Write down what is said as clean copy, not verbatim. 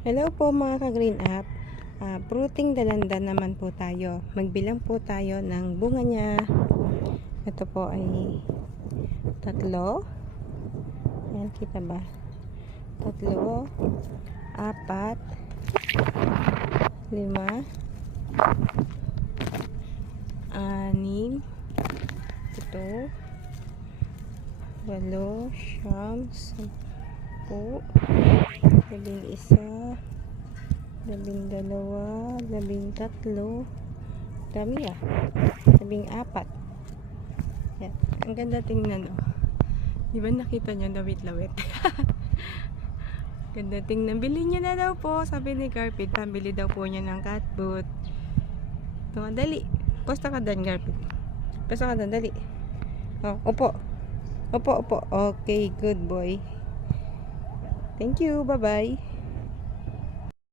Hello po mga ka-green up. Fruiting dalandan naman po tayo. Magbilang po tayo ng bunga niya. Ito po ay 3. Ayan, kita ba? 3, 4, 5, 6, 7, 8, 9, 10, 11, 12, 13. Dami 14. Yan. Ang ganda tingnan, oh. Di ba nakita nyo, lawit-lawit? Ganda tingnan. Bili niya na daw po, sabi ni Garfield. Pambili daw po niya ng cat food. Ito nga, dali. Posta ka dan, Garfield. Posta ka dan, dali. Oh, upo. Upo. Okay, good boy. Thank you. Bye-bye.